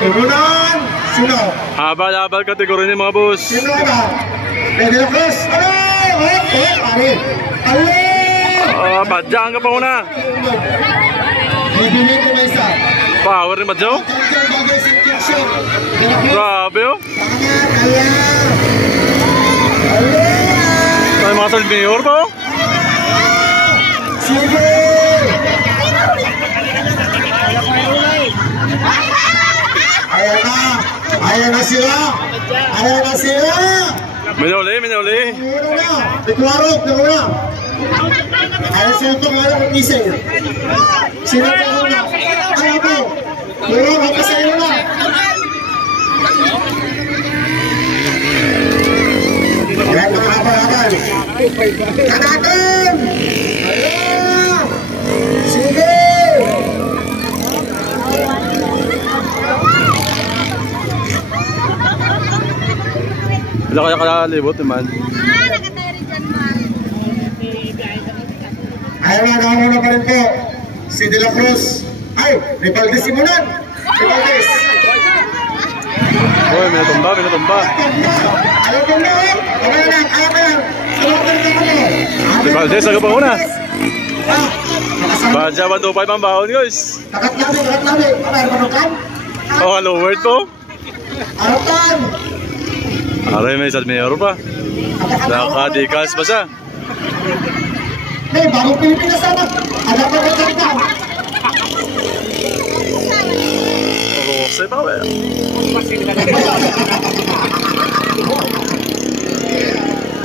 Ibunan! Sino? Habal-habal kategori ni mga boss. Sino ba? De la Cruz! Ano? Ari! Alin! Badyaan ka pa una. Bibili ko na isa. Power ni Badyaw. Grabe oh. Ay mga salmayor pa oh. Sige! Ayan na sila! Ayan na sila! Minuli. Meron na! Deklarog! Ayan sila itong wala kong isay. Sila itong wala. Ayan po! Pero magpasayo na! Ayan mga habal-habal! Kanatin! Ayan! Sige! Wala kaya kalalibot naman. Nakatayo rin dyan, man. Ayaw na, nakamuna pa rin po. Si De La Cruz. Ay, may Valdez simulan. Si Valdez. Uy, minatumba. Ayaw ko na. Ayaw lang. Si Valdez, aga pa una. Badya 125 ang baon guys. Takat namin. Ano panukan? Oh, hello word po. Arutan. Aray, may salmayor pa. Nakadikals pa siya. May bagong Pilipinas sana. Ada pa ba ka? Rose pa ba?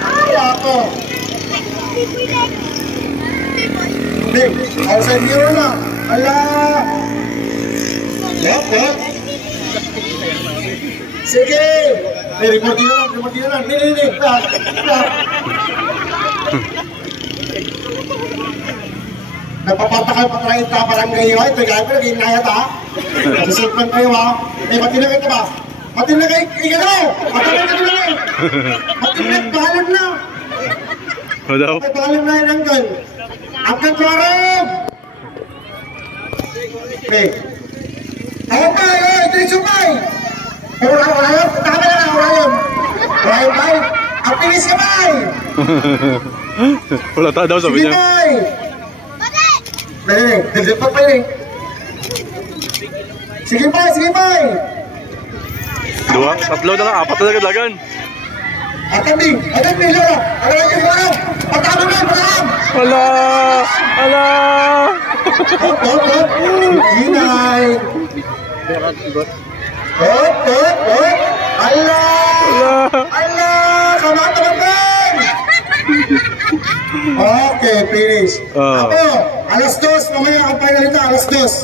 Ay, ako. Bing, outside mirror na. Ala. What? Sige. Remote din lang. Ini. Napapatakal pa tayo ta parang ngayon. Ito gaya ko naging naya ta. Susulpan kayo ha. Eh, matinagay ka ba? Matinagay, ikagaw! Matinagay! Bahalan na! Ano daw? Bahalan na yan hanggang. Hanggang klarog! Okay. Ako pa, ito yung sumay! Urayon, tama na, urayon! Urayon bay! Ang pinis ka bay! Wala ta daw sabi niya. Sige bay! Dali, dagdapat pa yun eh. Sige bay! Dua, tatlo na lang, apat na nagadagan. Atanding, Lola! Alayan yung Lola! Patama na, patama! Ala! Hop! Inay! Hop! Ala! Kamata ka ba? Okay, finish. Ako, alas 2, mamaya ang final ito, alas 2.